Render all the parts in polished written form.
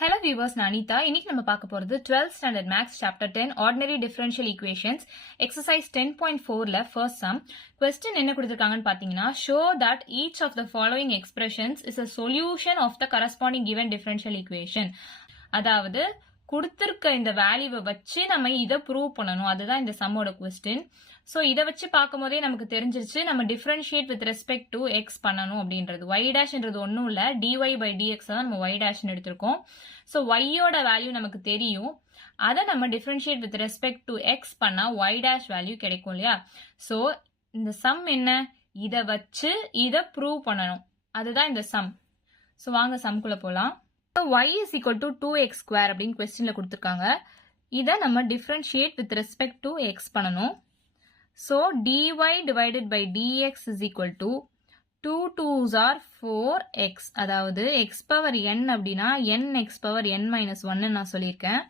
Hello viewers, நான் அனிதா. இன்னைக்கு நம்ம பார்க்க போறது 12th standard maths chapter 10 ordinary differential equations exercise 10.4ல first sum. Question என்ன கொடுத்திருக்காங்கன்னு பாத்தீங்கன்னா, show that each of the following expressions is a solution of the corresponding given differential equation. அதாவது கொடுத்திருக்க இந்த வேல்யூவை வச்சு நம்ம இதை ப்ரூவ் பண்ணணும். அதுதான் இந்த சம்மோட கொஸ்டின். ஸோ இதை வச்சு பார்க்கும் போதே நமக்கு தெரிஞ்சிருச்சு நம்ம differentiate with respect to x பண்ணணும் அப்படின்றது. ஒய் டேஷ்ன்றது ஒன்றும் இல்லை, டிஒய் பை டிஎக்ஸ் தான் நம்ம ஒய் டேஷ்னு எடுத்திருக்கோம். ஸோ ஒய்யோட வேல்யூ நமக்கு தெரியும், அதை நம்ம differentiate with respect to X பண்ணா ஒய் டேஷ் வேல்யூ கிடைக்கும் இல்லையா. ஸோ இந்த சம் என்ன, இதை வச்சு இதை ப்ரூவ் பண்ணணும், அதுதான் இந்த சம். ஸோ வாங்க சம்குள்ள போலாம். y is equal to 2x square அப்படின்னு கொஸ்டின்ல கொடுத்திருக்காங்க. இதை நம்ம differentiate with respect to x பண்ணணும். So dy divided by dx is equal to 2 2s are 4x. அதாவது x power n அப்படின்னா n x power n minus 1 நான் சொல்லியிருக்கேன்.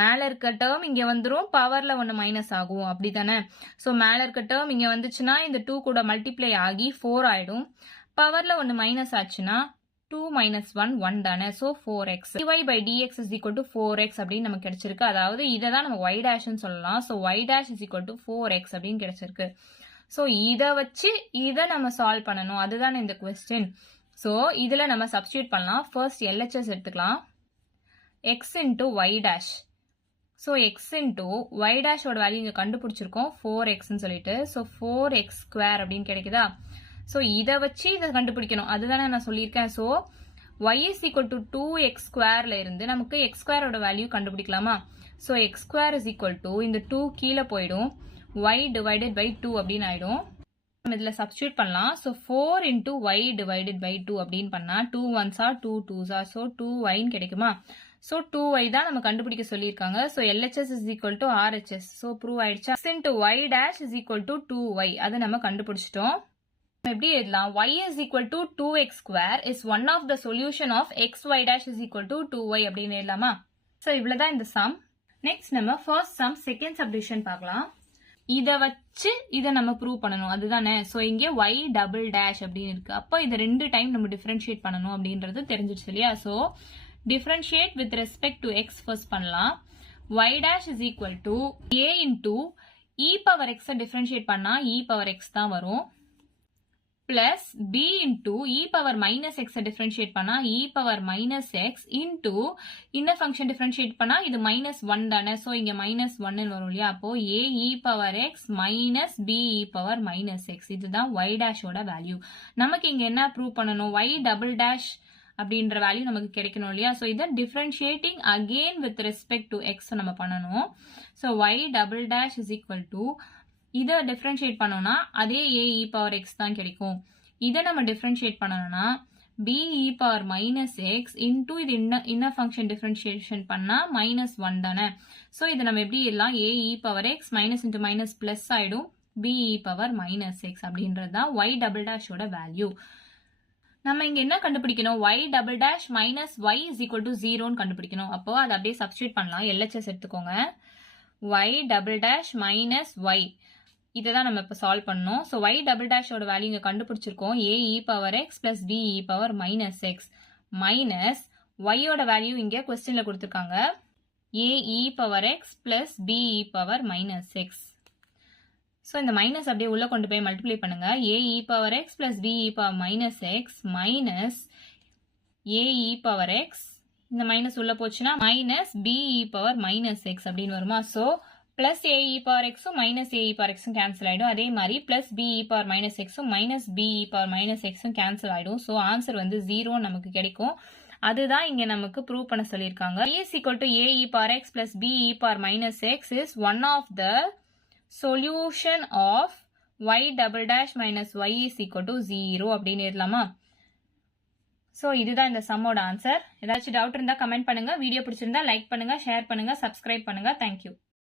மேல இருக்க டேர்ம் இங்க வந்துரும், பவர்ல ஒன்னு மைனஸ் ஆகும், அப்படித்தானே. ஸோ மேல இருக்க டேர்ம் இங்க வந்துச்சுன்னா இந்த 2 கூட மல்டிப்ளை ஆகி 4 ஆயிடும். பவர்ல ஒன்னு மைனஸ் ஆச்சுன்னா 2 minus 1 1 தானே. So 4x dy by dx is equal to 4x அப்படின்னு நமக்கு கிடைச்சிருக்கு. அதாவது இதை தான் நம்ம y டேஷ்னு சொல்லலாம். So y dash is equal to 4x அப்படின்னு கிடைச்சிருக்கு. ஸோ இதை வச்சு இதை நம்ம சால்வ் பண்ணணும், அதுதானே இந்த கொஸ்டின். ஸோ இதுல நம்ம சப்ஸ்டியூட் பண்ணலாம். ஃபர்ஸ்ட் LHS எடுத்துக்கலாம். x into y dash. So x into y dash ஓட வேல்யூ இங்க கண்டுபிடிச்சிருக்கோம் 4xன்னு சொல்லிட்டு. ஸோ 4x ஸ்கொயர் அப்படின்னு கிடைக்குதா. ஸோ இதை வச்சு இதை கண்டுபிடிக்கணும், அதுதானே நான் சொல்லியிருக்கேன். So y is equal to 2x ஸ்கொயர்ல இருந்து நமக்கு x ஸ்கொயரோட வேல்யூ கண்டுபிடிக்கலாமா. So x square is equal to இந்த 2 கீழே போயிடும், y divided by 2 அப்படின்னு ஆயிடும். நம்ம இதில் சப்ஸ்டியூட் பண்ணலாம். So 4 into y divided by 2 அப்படின்னு பண்ணா 2 1s are 2 2s are, so 2yன்னு கிடைக்குமா. ஸோ 2y தான் நம்ம கண்டுபிடிக்க சொல்லியிருக்காங்க. So LHS is equal to RHS. So prove ஆயிடுச்சா. x into y dash is equal to 2y, அதை நம்ம கண்டுபிடிச்சிட்டோம். எப்படி எழுதலாம், y is equal to 2x square is one of the solution of x y dash is equal to 2y அப்படின்னு எழுதலாமா. So இவ்வளவுதான் இந்த சம். நெக்ஸ்ட் நம்ம ஃபர்ஸ்ட் சம் செகண்ட் சப்டிவிஷன் பார்க்கலாம். இதை வச்சு இதை நம்ம ப்ரூவ் பண்ணணும், அதுதானே. ஸோ இங்கே y டபுள் டேஷ் அப்படின்னு இருக்கு. அப்போ இதை 2 டைம் நம்ம டிஃபரன்ஷியேட் பண்ணணும் அப்படின்றது தெரிஞ்சிருச்சு இல்லையா. So differentiate with respect to X first பண்ணலாம். y dash is equal to a into e power x differentiate பண்ணா e power x தான் வரும், plus b into e power minus x differentiate பண்ணா e power minus x into இந்த function differentiate பண்ணா இது minus 1 தானே. so இங்க minus 1 வரும் இல்லையா. அப்போ a e power x minus b e power minus x, இதுதான் y dash ஓட வேல்யூ. நமக்கு இங்க என்ன ப்ரூவ் பண்ணணும், y double dash அப்படின்ற வேல்யூ நமக்கு கிடைக்கணும் இல்லையா. so இதை differentiating again with respect to x நம்ம பண்ணணும். so y double dash is equal to இதை டிஃபரன்ஷியேட் பண்ணோம்னா அதே a e power x தான் கிடைக்கும். இதை நம்ம டிஃபரன்ஷியேட் பண்ணணும்னா b e power minus x into இது இன்ன ஃபங்க்ஷன் டிஃபரன்ஷியேஷன் பண்ணா minus 1 தானே. ஸோ இதை நம்ம எப்படி எல்லாம் a e power x minus into minus plus ஆயிடும், b e power minus x அப்படின்றது தான் y double dash ஓட வேல்யூ. நம்ம இங்க என்ன கண்டுபிடிக்கணும், y double dash minus y is equal to 0ன்னு கண்டுபிடிக்கணும். அப்போ அதை அப்படியே சப்ஸ்டியூட் பண்ணலாம். LHS எடுத்துக்கோங்க. y double dash minus y இதை தான் நம்ம இப்போ சால்வ் பண்ணணும். ஸோ y டபுள் டேஷோட வேல்யூ இங்கே கண்டுபிடிச்சிருக்கோம், a e power x plus b e power minus X minus ஒய்யோட வேல்யூ இங்கே கொஸ்டின்ல கொடுத்துருக்காங்க, a e power x plus b e power minus X. So இந்த மைனஸ் அப்படியே உள்ள கொண்டு போய் மல்டிப்ளை பண்ணுங்க. a e power x plus b e power minus X minus a e power x, இந்த மைனஸ் உள்ள போச்சுன்னா minus b e power minus X அப்படின்னு வருமா. So plus a e power எக்ஸும் மைனஸ் a e பவர் எக்ஸும் cancel ஆயிடும். அதே மாதிரி plus b e power minus எக்ஸும் minus b e power minus எக்ஸும் கேன்சல் ஆயிடும். ஸோ ஆன்சர் வந்து 0 நமக்கு கிடைக்கும். அதுதான் இங்க நமக்கு ப்ரூவ் பண்ண சொல்லியிருக்காங்க. y is equal to a e power x plus b e power minus x is one of the solution of y double dash minus y is equal to 0 அப்படின்னு எழுதலாமா. ஸோ இதுதான் இந்த சம்மோட ஆன்சர். ஏதாச்சும் doubt இருந்தா comment பண்ணுங்க. Video பிடிச்சிருந்தா like பண்ணுங்க, share பண்ணுங்க, சப்ஸ்கிரைப் பண்ணுங்க. தேங்க்யூ.